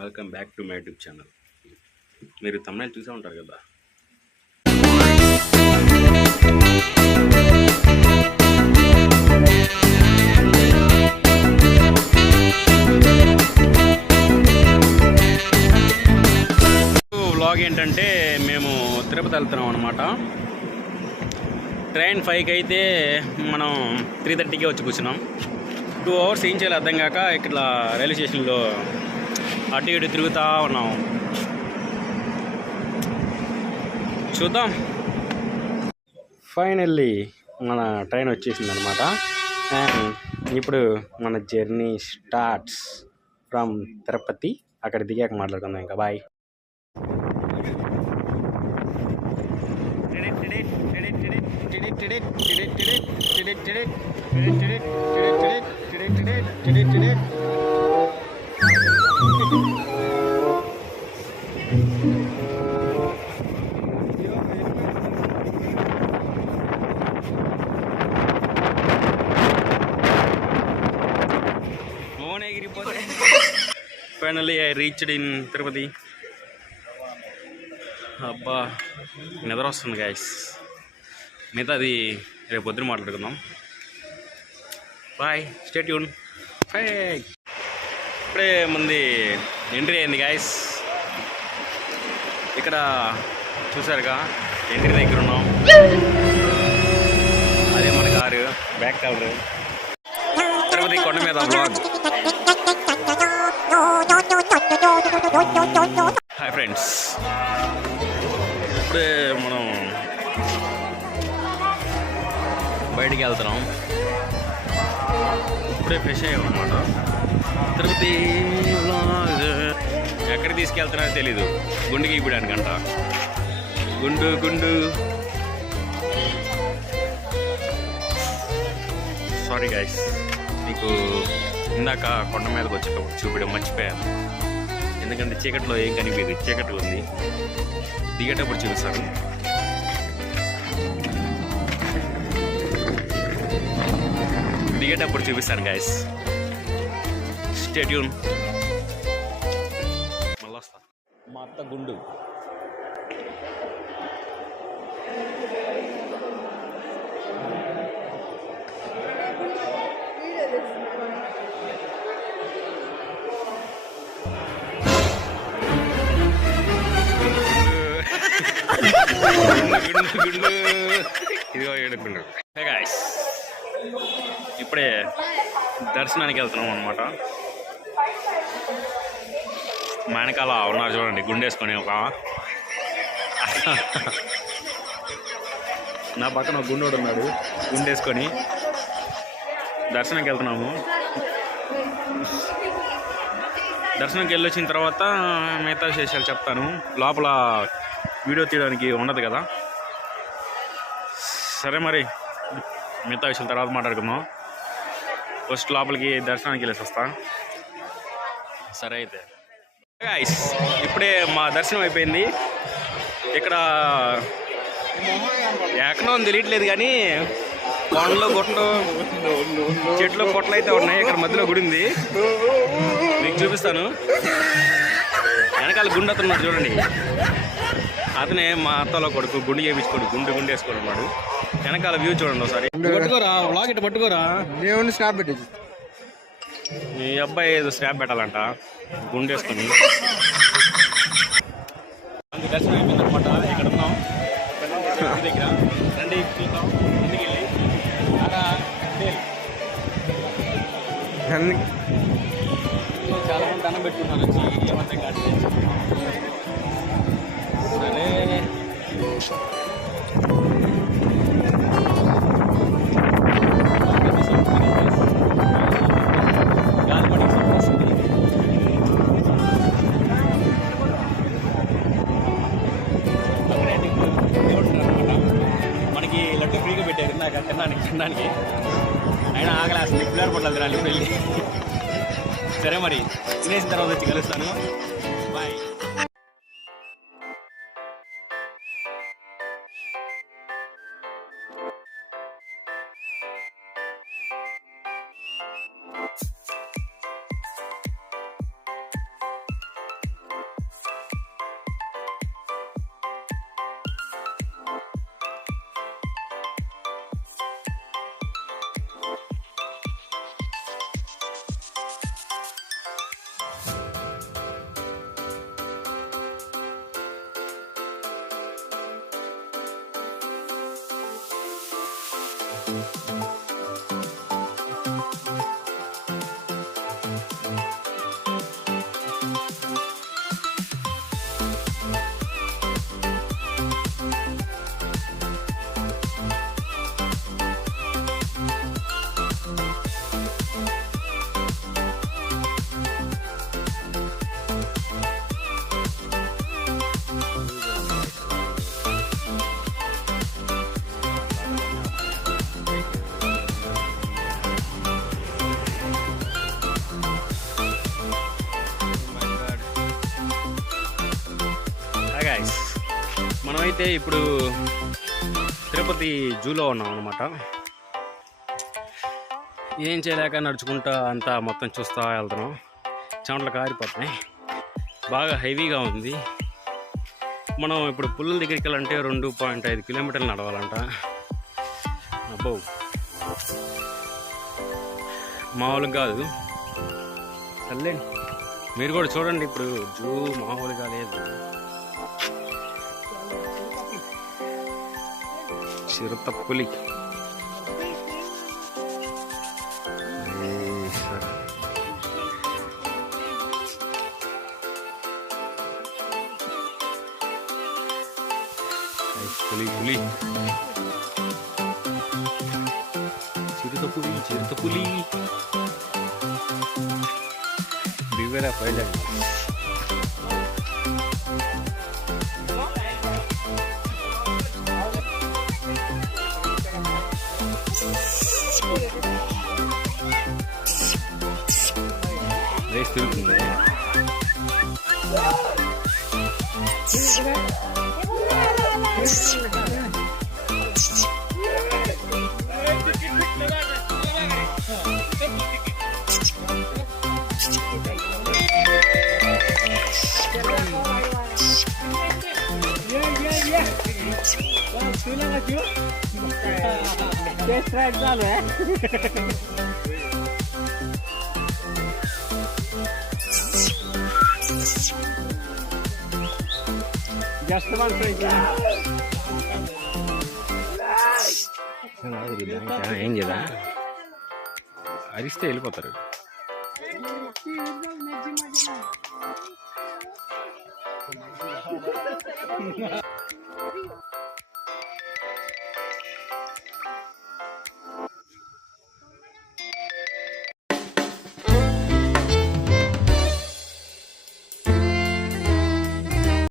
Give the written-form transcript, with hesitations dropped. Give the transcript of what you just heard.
Welcome back to my YouTube channel. మీరు తమిళ చూసే ఉంటారు కదా. వ్లాగ్ ఏంటంటే మేము తిరుపతి వెళ్తున్నాం అనమాట. ట్రైన్ 5కి అయితే మనం 3:30కే వచ్చి కూర్చున్నాం. 2 అవర్స్ ఏం చేయాలి అర్థం కాక ఇక్కడ రైల్వే స్టేషన్లో అటు ఇటు తిరుగుతూ ఉన్నాం. చూద్దాం. ఫైనల్లీ మన ట్రైన్ వచ్చేసింది అనమాట. అండ్ ఇప్పుడు మన జర్నీ స్టార్ట్స్ ఫ్రమ్ తిరుపతి. అక్కడ దిగాక మాట్లాడుకుందాం. ఇంకా bye. Finally I reached in Tirupati. అబ్బా నిద్ర వస్తుంది గైస్. మిగతాది రేపు పొద్దున మాట్లాడుకుందాం. Bye, stay tune. ఇప్పుడే ముందు ఎంట్రీ అయింది గైస్. ఇక్కడ చూసారుగా ఎంట్రీ దగ్గర ఉన్నాం. అదే మన కారు బ్యాక్ కలర్. తిరుపతి కొండ మీద బ్లాగ్. హాయ్ ఫ్రెండ్స్, ఇప్పుడే మనం బయటికి వెళ్తున్నాం. ఇప్పుడే ఫ్రెష్ అయ్యాం అనమాట. తిరుపతి ఎక్కడికి తీసుకెళ్తున్నారో తెలీదు. గుండుకి ఇవ్వడానికంట. గుండు సారీ గైస్, మీకు ఇందాక కొండ మీదకి వచ్చేటప్పుడు చూపించడం మర్చిపోయాను. ఎందుకంటే చీకట్లో ఏం కనిపించదు, చీకటి ఉంది. దిగేటప్పుడు చూపిస్తాను. దిగేటప్పుడు చూపిస్తాను గైస్. Stay tune. మళ్ళీ వస్తా. మా అత్త గుండు. గుండు ఇదిగో ఏడుకుండు. హే గాయ్స్, ఇప్పుడే దర్శనానికి వెళ్తున్నాం అనమాట. మా వెనకాల ఉన్నారు చూడండి, గుండేసుకొని ఒక. నా పక్కన ఒక గుండోడు ఉన్నాడు, గుండేసుకొని. దర్శనానికి వెళ్తున్నాము. దర్శనంకి వెళ్ళి వచ్చిన తర్వాత మిగతా విశేషాలు చెప్తాను. లోపల వీడియో తీయడానికి ఉండదు కదా. సరే మరి, మిగతా విషయాల తర్వాత మాట్లాడుకుందాం. ఫస్ట్ లోపలికి దర్శనానికి వెళ్ళేసి వస్తా. సరే అయితే గైస్, ఇప్పుడే మా దర్శనం అయిపోయింది. ఇక్కడ ఎక్కడో తెలియట్లేదు కానీ కొండలు గుట్టలు చెట్లు పొట్లు అయితే ఉన్నాయి. ఇక్కడ మధ్యలో గుడి ఉంది, మీకు చూపిస్తాను. వెనకాల గుండు అతను చూడండి. అతనే మా అత్తలో కొడుకు. గుండు చేయించుకోడు, గుండు వేసుకోడు వాడు. వెనకాల వ్యూ చూడండి ఒకసారి. పట్టుకోరా వ్లాగ్, ఇట్లా పట్టుకోరా. దేవుని స్నాప్ పెట్టేది. ఈ అబ్బాయి ఏదో స్నాప్ పెట్టాలంట గుండు వేసుకొని. దర్శనం అయిపోయింది అనమాట. ఇక్కడ ఉన్నాం దగ్గర. రండి చూద్దాం. ఇంటికి వెళ్ళి చాలా మంది దండం పెట్టుకుంటాను వచ్చి ఏమంటే కాదు. సరే మనకి లడ్డు ఫ్రీగా పెట్టారు ఇందాక తినడానికి. అయినా ఆగలేస్తుంది, పిల్లలు పొట్టాలి తినాలి వెళ్ళి. సరే మరి, తినేసిన తర్వాత వచ్చి కలుస్తాను. బాయ్. మనమైతే ఇప్పుడు తిరుపతి జూలో ఉన్నాం అనమాట. ఏం చేయలేక నడుచుకుంటా అంతా మొత్తం చూస్తూ వెళ్తున్నాం. చెమటలు కారిపోతున్నాయి, బాగా హెవీగా ఉంది. మనం ఇప్పుడు పుల్లల దగ్గరికి వెళ్ళాలంటే 2.5 కిలోమీటర్లు నడవాలంట. అబ్బో, మామూలుగా కాదు. సర్లే, మీరు కూడా చూడండి. ఇప్పుడు జూ మామూలుగా లేదు. చిరుతపులి, పులి పులి చిరుతపులి చిరుతపులి బివేర్ ఆఫ్ వైల్డ్. రేస్ తిరుగుతుంది. Just one friend. ఏం చేద్దా, అరిస్తే వెళ్ళిపోతారు.